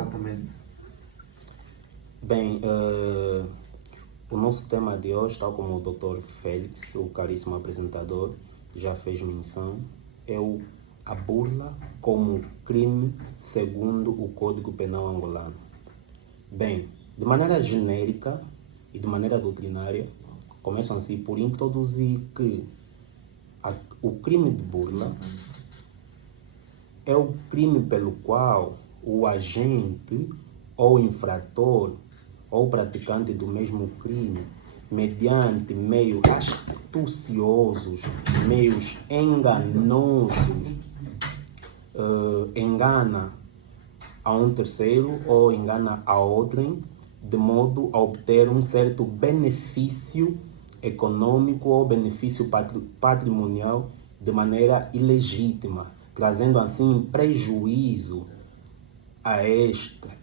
exatamente? Bem, o nosso tema de hoje, tal como o Dr. Félix, o caríssimo apresentador, já fez menção, é a burla como crime segundo o Código Penal angolano. Bem, de maneira genérica e de maneira doutrinária, começam assim por introduzir que o crime de burla é o crime pelo qual o agente ou infrator ou praticante do mesmo crime, mediante meios astuciosos, meios enganosos, engana a um terceiro ou engana a outrem, de modo a obter um certo benefício econômico ou benefício patrimonial de maneira ilegítima, trazendo assim prejuízo a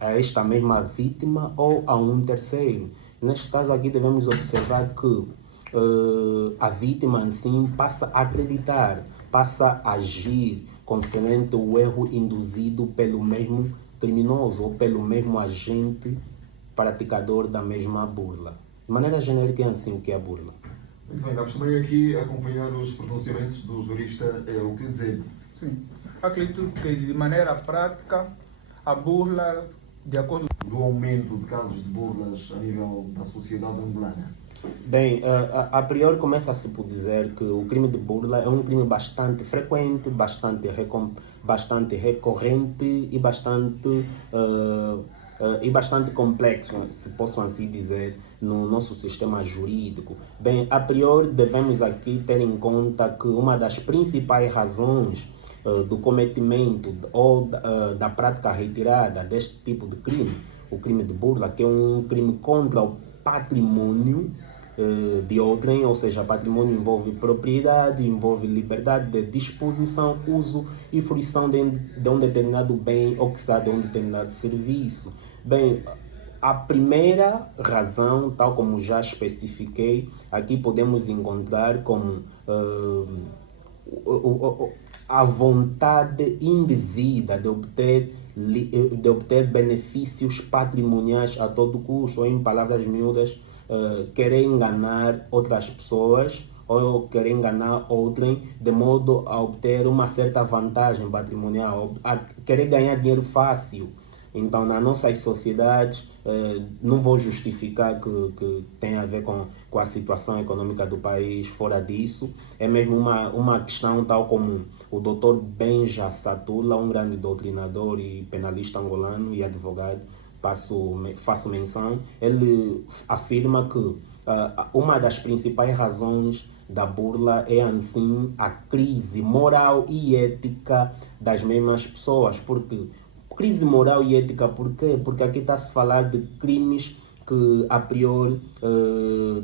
esta mesma vítima ou a um terceiro. Neste caso aqui devemos observar que a vítima assim passa a acreditar, passa a agir concernente o erro induzido pelo mesmo criminoso ou pelo mesmo agente praticador da mesma burla. De maneira genérica é assim o que é a burla. Muito bem, vamos também aqui acompanhar os pronunciamentos do jurista o que dizer. Sim, acredito que de maneira prática a burla, de acordo do aumento de casos de burlas a nível da sociedade angolana. Bem, a priori começa-se por dizer que o crime de burla é um crime bastante frequente, bastante recorrente e bastante complexo, se posso assim dizer, no nosso sistema jurídico. Bem, a priori devemos aqui ter em conta que uma das principais razões do cometimento ou da prática retirada deste tipo de crime, o crime de burla, que é um crime contra o patrimônio de outrem, ou seja, patrimônio envolve propriedade, envolve liberdade de disposição, uso e fruição de um determinado bem ou que de um determinado serviço. Bem, a primeira razão, tal como já especifiquei, aqui podemos encontrar como a vontade indevida de obter benefícios patrimoniais a todo custo, ou em palavras miúdas, querer enganar outras pessoas ou querer enganar outrem de modo a obter uma certa vantagem patrimonial, a querer ganhar dinheiro fácil. Então, nas nossas sociedades, não vou justificar que tem a ver com a situação econômica do país, fora disso. É mesmo uma questão tal como o Dr. Benja Satula, um grande doutrinador e penalista angolano e advogado, faço menção, ele afirma que uma das principais razões da burla é, assim, a crise moral e ética das mesmas pessoas, porque crise moral e ética, por quê? Porque aqui está-se a falar de crimes que, a priori,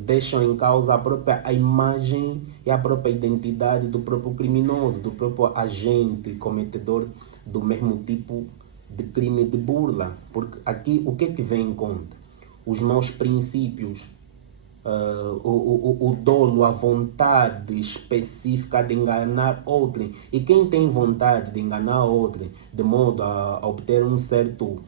deixam em causa a imagem e a própria identidade do próprio criminoso, do próprio agente cometedor do mesmo tipo de crime de burla. Porque aqui, o que é que vem em conta? Os maus princípios, o dolo, a vontade específica de enganar outrem. E quem tem vontade de enganar outrem de modo a obter um certo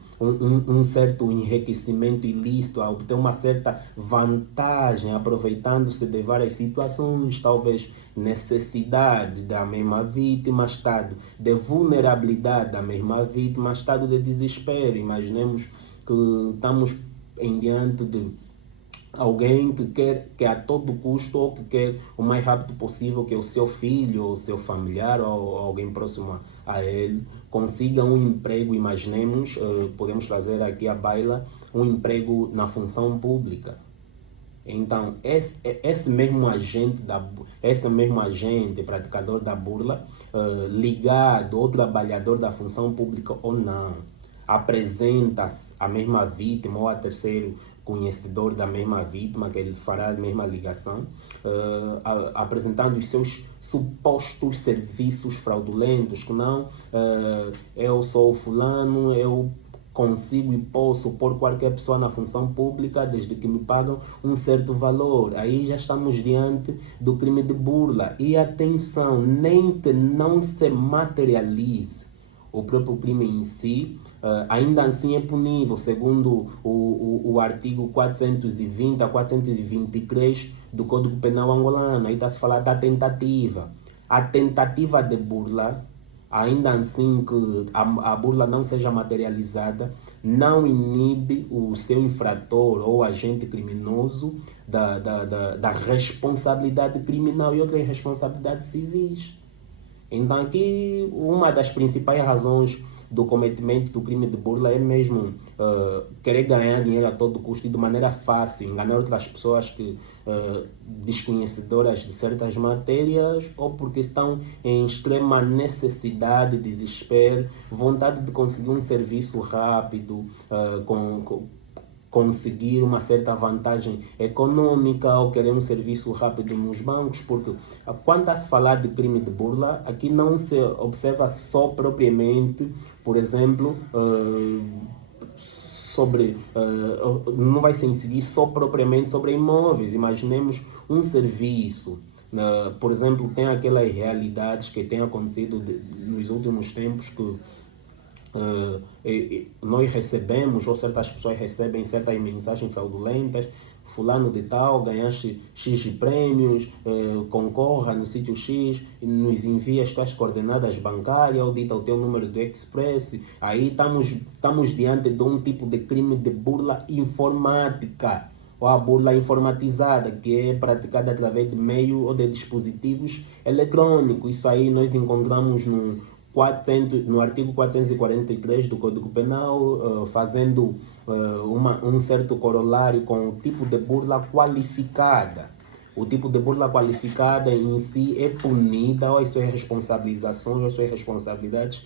enriquecimento ilícito, a obter uma certa vantagem, aproveitando-se de várias situações, talvez necessidade da mesma vítima, estado de vulnerabilidade da mesma vítima, estado de desespero. Imaginemos que estamos em diante de alguém que quer que a todo custo ou que quer o mais rápido possível que o seu filho ou seu familiar ou alguém próximo a ele consiga um emprego, imaginemos, podemos trazer aqui à baila, um emprego na função pública. Então, esse mesmo agente praticador da burla, ligado ou trabalhador da função pública ou não, apresenta a mesma vítima ou a terceiro conhecedor da mesma vítima, que ele fará a mesma ligação, apresentando os seus supostos serviços fraudulentos, que não, eu sou fulano, eu consigo e posso pôr qualquer pessoa na função pública desde que me pagam um certo valor. Aí já estamos diante do crime de burla. E atenção, nem que não se materialize o próprio crime em si, ainda assim é punível, segundo o artigo 420 a 423 do Código Penal angolano. Aí está-se a falar da tentativa. A tentativa de burla, ainda assim que a burla não seja materializada, não inibe o seu infrator ou agente criminoso da responsabilidade criminal e outras responsabilidades civis. Então aqui uma das principais razões do cometimento do crime de burla é mesmo querer ganhar dinheiro a todo custo e de maneira fácil, enganar outras pessoas que desconhecedoras de certas matérias ou porque estão em extrema necessidade, desespero, vontade de conseguir um serviço rápido, conseguir uma certa vantagem econômica ou querer um serviço rápido nos bancos, porque quando se falar de crime de burla, aqui não se observa só propriamente, por exemplo, não vai se incidir só propriamente sobre imóveis. Imaginemos um serviço, por exemplo, tem aquelas realidades que têm acontecido nos últimos tempos que nós recebemos, ou certas pessoas recebem certas mensagens fraudulentas: fulano de tal, ganhaste X de prêmios, concorra no sítio X, nos envia as tuas coordenadas bancárias, ou dita o teu número do Express. Aí estamos diante de um tipo de crime de burla informática, ou a burla informatizada, que é praticada através de meio ou de dispositivos eletrônicos. Isso aí nós encontramos no artigo 443 do Código Penal, fazendo um certo corolário com o tipo de burla qualificada. O tipo de burla qualificada em si é punida, ou as suas responsabilizações, as suas responsabilidades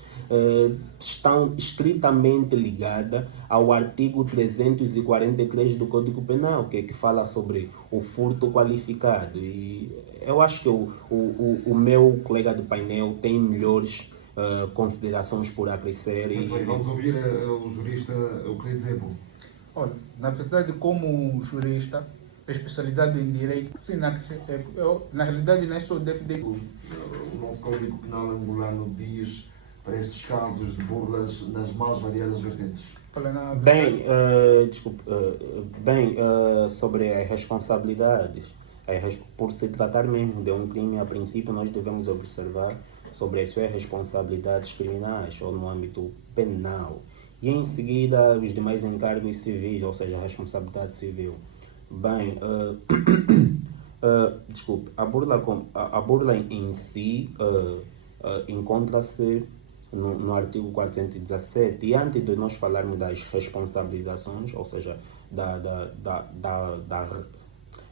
estão estritamente ligadas ao artigo 343 do Código Penal, que fala sobre o furto qualificado. E eu acho que o meu colega do painel tem melhores considerações por acrescer. Muito bem, vamos ouvir o jurista o que tem a dizer, Bruno. Olha, na verdade, como jurista especializado em direito, sim, na realidade não é só DFD. O nosso Código Penal angolano diz para estes casos de burlas nas mais variadas vertentes. Sobre as responsabilidades, por se tratar mesmo de um crime, a princípio nós devemos observar sobre as suas responsabilidades criminais ou no âmbito penal, e em seguida os demais encargos civis, ou seja, a responsabilidade civil. A burla em si encontra-se no artigo 417, e antes de nós falarmos das responsabilizações, ou seja,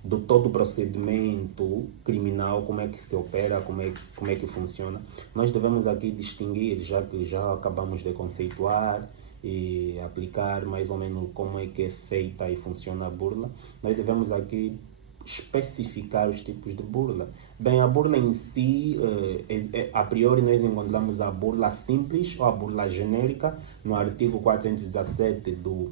do todo o procedimento criminal, como é que se opera, como é que funciona, nós devemos aqui distinguir, já que já acabamos de conceituar e aplicar mais ou menos como é que é feita e funciona a burla, nós devemos aqui especificar os tipos de burla. Bem, a burla em si, a priori nós encontramos a burla simples ou a burla genérica no artigo 417 do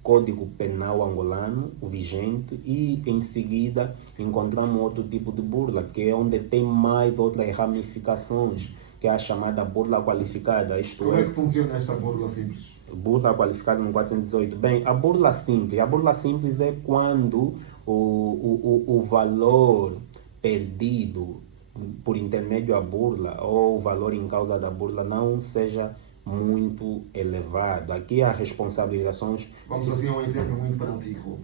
Código Penal angolano, o vigente, e em seguida encontramos outro tipo de burla, que é onde tem mais outras ramificações, que é a chamada burla qualificada. Como é que funciona esta burla simples? Burla qualificada no 418. Bem, a burla simples é quando o valor perdido por intermédio da burla ou o valor em causa da burla não seja muito elevado. Aqui há responsabilizações. Vamos assim a um exemplo muito prático,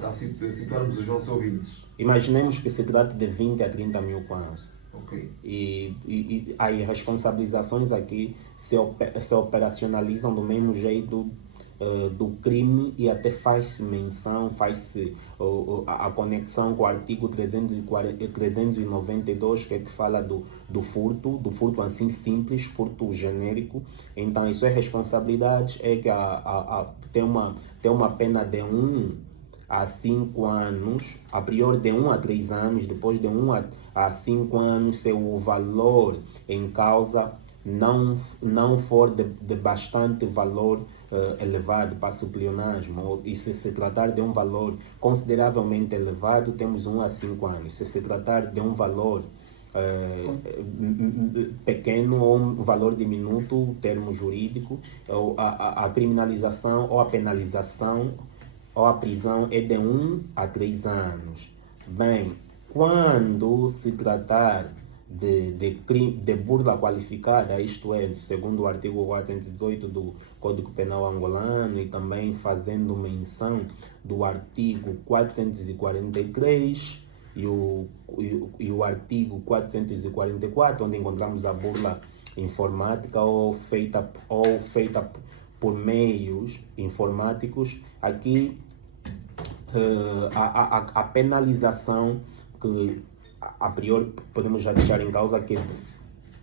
para situarmos os nossos ouvintes. Imaginemos que se trata de 20 a 30 mil kwanza. Ok. E as responsabilizações aqui se operacionalizam do mesmo jeito do crime, e até faz-se menção, faz-se a conexão com o artigo 392, que fala do furto assim simples, furto genérico. Então, as suas responsabilidades é que tem uma pena de 1 a 5 anos, a priori de 1 a 3 anos, depois de 1 a 5 anos, se o valor em causa não for de bastante valor elevado para suplionasmo, e se tratar de um valor consideravelmente elevado, temos 1 a 5 anos. Se tratar de um valor pequeno ou um valor diminuto, termo jurídico, ou a criminalização ou a penalização ou a prisão é de 1 a 3 anos. Bem, quando se tratar de burla qualificada, isto é, segundo o artigo 418 do Código Penal angolano e também fazendo menção do artigo 443 e o artigo 444, onde encontramos a burla informática ou feita por meios informáticos, aqui a penalização que a priori podemos já deixar em causa que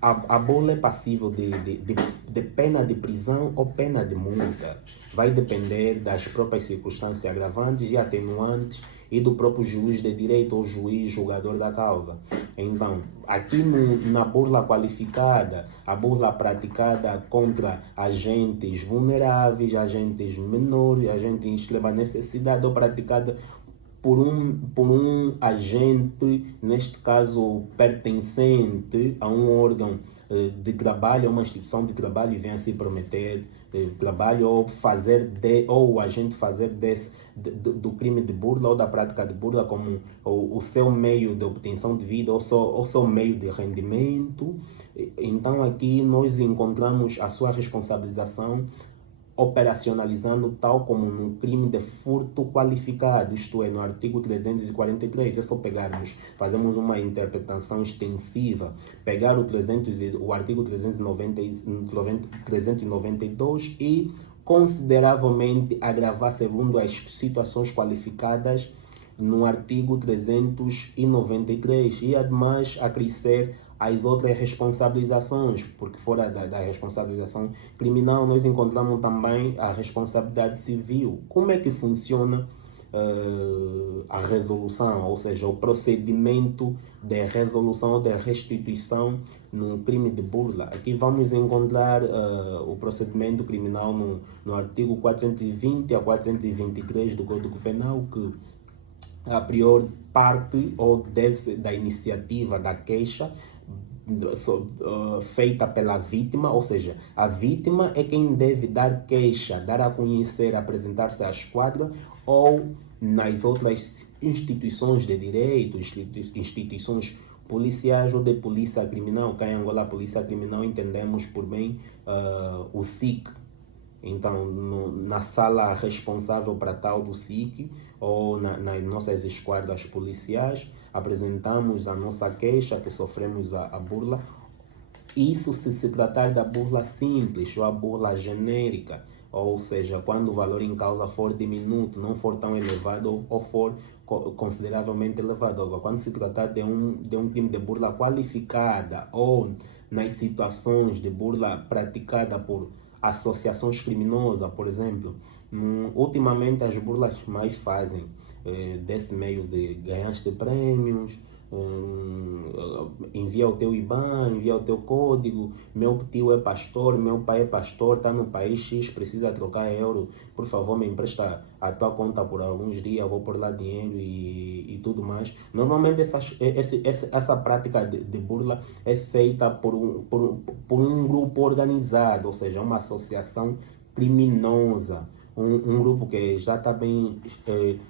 a burla é passível de pena de prisão ou pena de multa. Vai depender das próprias circunstâncias agravantes e atenuantes e do próprio juiz de direito ou juiz julgador da causa. Então, aqui na burla qualificada, a burla praticada contra agentes vulneráveis, agentes menores, agentes em extrema necessidade ou praticada por um agente, neste caso pertencente a um órgão de trabalho, a uma instituição de trabalho e vem a se prometer trabalho ou o agente fazer do crime de burla ou da prática de burla como o seu meio de obtenção de vida ou seu meio de rendimento. Então aqui nós encontramos a sua responsabilização operacionalizando tal como no crime de furto qualificado, isto é, no artigo 343. É só pegarmos, fazemos uma interpretação extensiva, pegar o artigo 392 e consideravelmente agravar segundo as situações qualificadas no artigo 393 e ademais acrescer as outras responsabilizações, porque fora da responsabilização criminal nós encontramos também a responsabilidade civil. Como é que funciona a resolução, ou seja, o procedimento de resolução ou de restituição no crime de burla? Aqui vamos encontrar o procedimento criminal no artigo 420 a 423 do Código Penal, que a priori parte ou deve ser da iniciativa da queixa feita pela vítima, ou seja, a vítima é quem deve dar queixa, dar a conhecer, apresentar-se à esquadra ou nas outras instituições de direito, instituições policiais ou de polícia criminal. Cá em Angola, a polícia criminal entendemos por bem o SIC. Então, na sala responsável para tal do SIC ou nas nossas esquadras policiais, apresentamos a nossa queixa que sofremos a burla. Isso se tratar da burla simples ou a burla genérica, ou seja, quando o valor em causa for diminuto, não for tão elevado ou for consideravelmente elevado. Agora, quando se tratar de um crime de burla qualificada ou nas situações de burla praticada por associações criminosas, por exemplo, ultimamente as burlas mais fazem desse meio de ganhar prêmios, envia o teu IBAN, envia o teu código, meu tio é pastor, meu pai é pastor, está no país X, precisa trocar euro, por favor me empresta a tua conta por alguns dias, vou pôr lá dinheiro e tudo mais. Normalmente essa prática de burla é feita por um grupo organizado, ou seja, uma associação criminosa. Um grupo que já está bem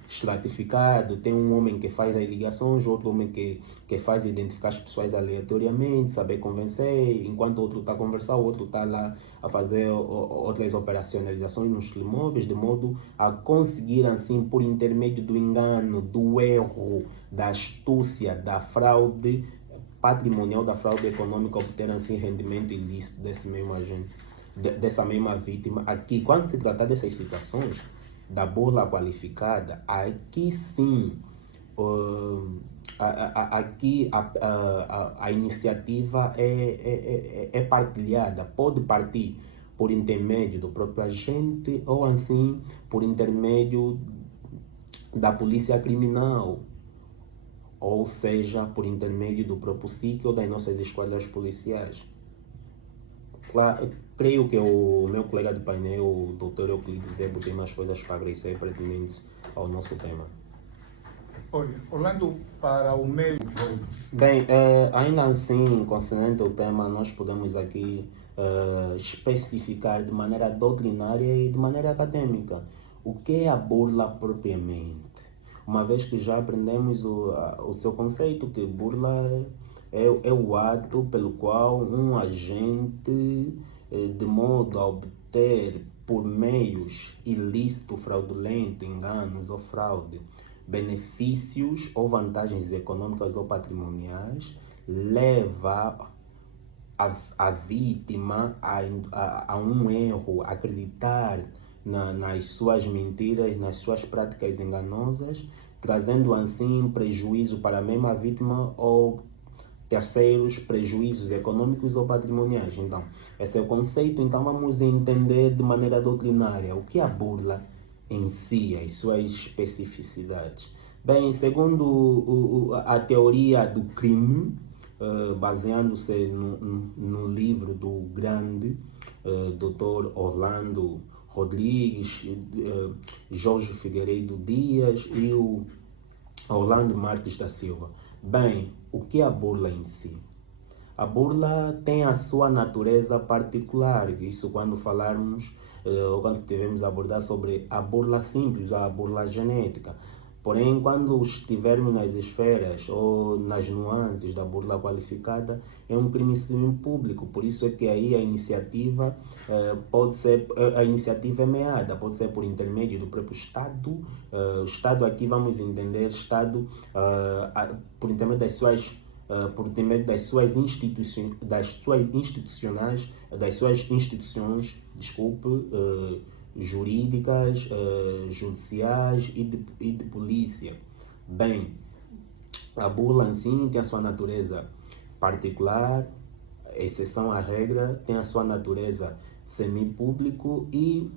estratificado, tem um homem que faz as ligações, outro homem que faz identificar as pessoas aleatoriamente, saber convencer, enquanto o outro está a conversar, o outro está lá a fazer outras operacionalizações nos telemóveis, de modo a conseguir, assim, por intermédio do engano, do erro, da astúcia, da fraude patrimonial, da fraude econômica, obter, assim, rendimento ilícito desse mesmo agente, dessa mesma vítima. Aqui, quando se trata dessas situações da burla qualificada, aqui sim, aqui a iniciativa é partilhada, pode partir por intermédio do próprio agente ou assim por intermédio da polícia criminal, ou seja, por intermédio do próprio SIC ou das nossas esquadras policiais. Claro, creio que o meu colega de painel, o Dr. Euclides Zebo, tem mais coisas para agregar pertinentes ao nosso tema. Olha, olhando para o meio, Bem, ainda assim, concernente ao tema, nós podemos aqui especificar de maneira doutrinária e de maneira acadêmica o que é a burla propriamente. Uma vez que já aprendemos o seu conceito, que burla é o ato pelo qual um agente, de modo a obter por meios ilícitos, fraudulento, enganos ou fraude, benefícios ou vantagens econômicas ou patrimoniais, leva a vítima a um erro, acreditar nas suas mentiras, nas suas práticas enganosas, trazendo assim prejuízo para a mesma vítima ou terceiros, prejuízos econômicos ou patrimoniais. Então, esse é o conceito. Então, vamos entender de maneira doutrinária o que é a burla em si, as suas especificidades. Bem, segundo a teoria do crime, baseando-se no livro do grande Dr. Orlando Rodrigues, Jorge Figueiredo Dias e o Orlando Marques da Silva. Bem, o que é a burla em si? A burla tem a sua natureza particular, isso quando falarmos, ou quando tivermos a abordar sobre a burla simples, a burla genética. Porém, quando estivermos nas esferas ou nas nuances da burla qualificada, é um crime civil público. Por isso é que aí a iniciativa a iniciativa é meada, pode ser por intermédio do próprio Estado. O Estado aqui vamos entender Estado por intermédio das suas instituições, jurídicas, judiciais e de polícia. Bem, a burla em si tem a sua natureza particular, exceção à regra, tem a sua natureza semipúblico e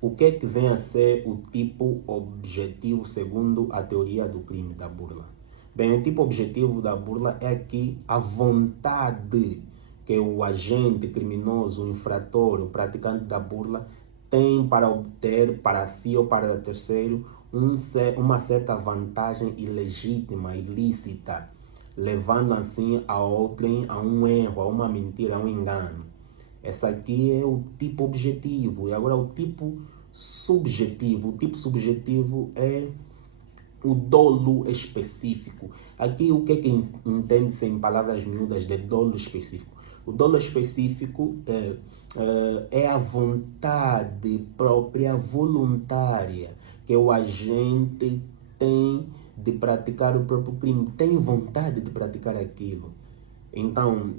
o que é que vem a ser o tipo objetivo segundo a teoria do crime da burla? Bem, o tipo objetivo da burla é que a vontade que o agente criminoso, o infrator, o praticante da burla tem para obter para si ou para terceiro uma certa vantagem ilegítima, ilícita, levando assim a outrem a um erro, a uma mentira, a um engano. Esse aqui é o tipo objetivo. E agora o tipo subjetivo. O tipo subjetivo é o dolo específico. Aqui o que entende-se em palavras miúdas de dolo específico? O dolo específico é a vontade própria, voluntária, que o agente tem de praticar o próprio crime, tem vontade de praticar aquilo. Então,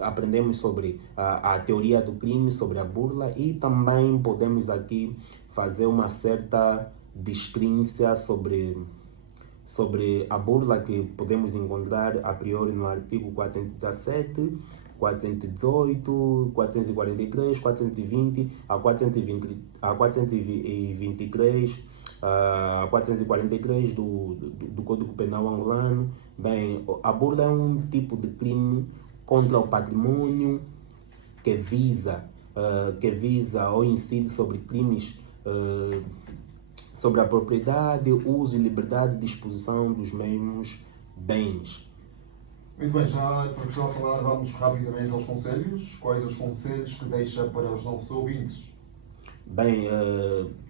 aprendemos sobre a teoria do crime, sobre a burla, e também podemos aqui fazer uma certa destrinça sobre a burla que podemos encontrar a priori no artigo 417, 418, 443, 420, a 423, a 443 do Código Penal angolano. Bem, a burla é um tipo de crime contra o patrimônio que visa ou incide sobre crimes sobre a propriedade, uso e liberdade de disposição dos mesmos bens. Muito bem, para já falar, vamos rapidamente aos conselhos. Quais os conselhos que deixa para os nossos ouvintes? Bem,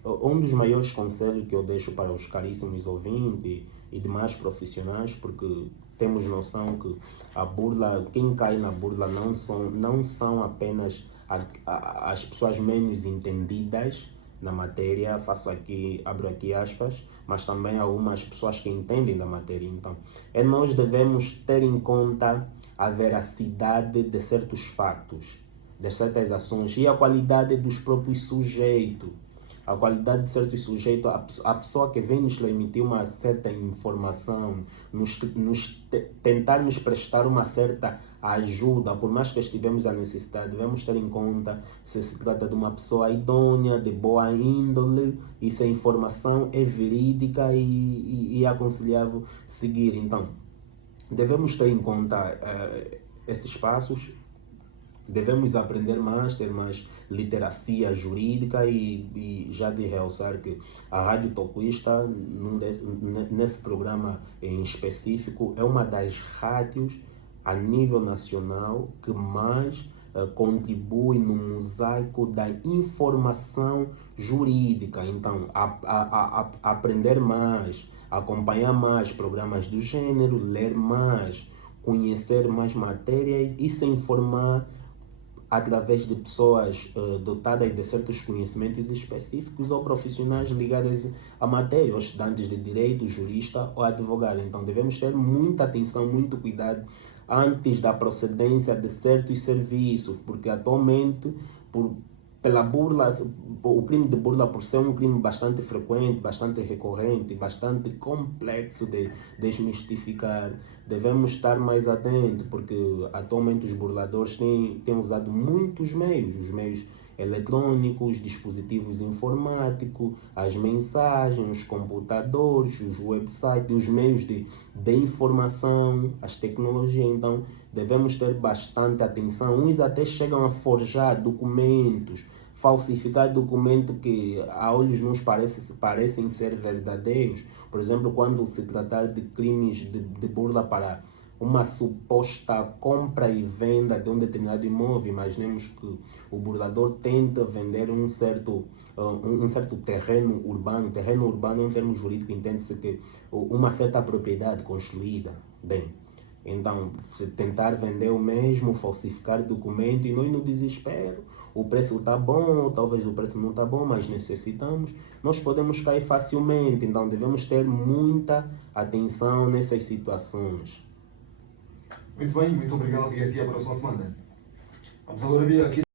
um dos maiores conselhos que eu deixo para os caríssimos ouvintes e demais profissionais, porque temos noção que a burla, quem cai na burla não são apenas as pessoas menos entendidas na matéria, abro aqui aspas, mas também algumas pessoas que entendem da matéria. Então, nós devemos ter em conta a veracidade de certos fatos, de certas ações e a qualidade dos próprios sujeitos. A qualidade de certos sujeitos, a pessoa que vem nos emitir uma certa informação, tentar nos prestar uma certa ajuda, por mais que estivemos a necessidade, devemos ter em conta se se trata de uma pessoa idônea, de boa índole, e se a informação é verídica e aconselhável seguir. Então, devemos ter em conta esses passos Devemos aprender mais, ter mais literacia jurídica e já de realçar que a Rádio Tocuista, nesse programa em específico, é uma das rádios a nível nacional que mais contribui no mosaico da informação jurídica. Então, aprender mais, acompanhar mais programas do gênero, ler mais, conhecer mais matérias e se informar através de pessoas dotadas de certos conhecimentos específicos ou profissionais ligados à matéria, ou estudantes de direito, jurista ou advogado. Então devemos ter muita atenção, muito cuidado antes da procedência de certos serviços, porque atualmente, pela burla, o crime de burla, por ser um crime bastante frequente, bastante recorrente, bastante complexo de desmistificar, devemos estar mais atentos, porque atualmente os burladores têm usado muitos meios, os meios eletrônicos, dispositivos informáticos, as mensagens, os computadores, os websites, os meios de informação, as tecnologias. Então devemos ter bastante atenção. Uns até chegam a forjar documentos, falsificar documentos que a olhos nos parecem ser verdadeiros. Por exemplo, quando se tratar de crimes de burla para uma suposta compra e venda de um determinado imóvel, imaginemos que o burlador tenta vender um certo terreno urbano. Terreno urbano, em termos jurídicos, entende-se que uma certa propriedade construída. Bem, então, se tentar vender o mesmo, falsificar documento, e nós no desespero, o preço está bom, ou talvez o preço não está bom, mas necessitamos, nós podemos cair facilmente. Então devemos ter muita atenção nessas situações. Muito bem, muito obrigado e até a próxima semana. Vamos agora ver aqui.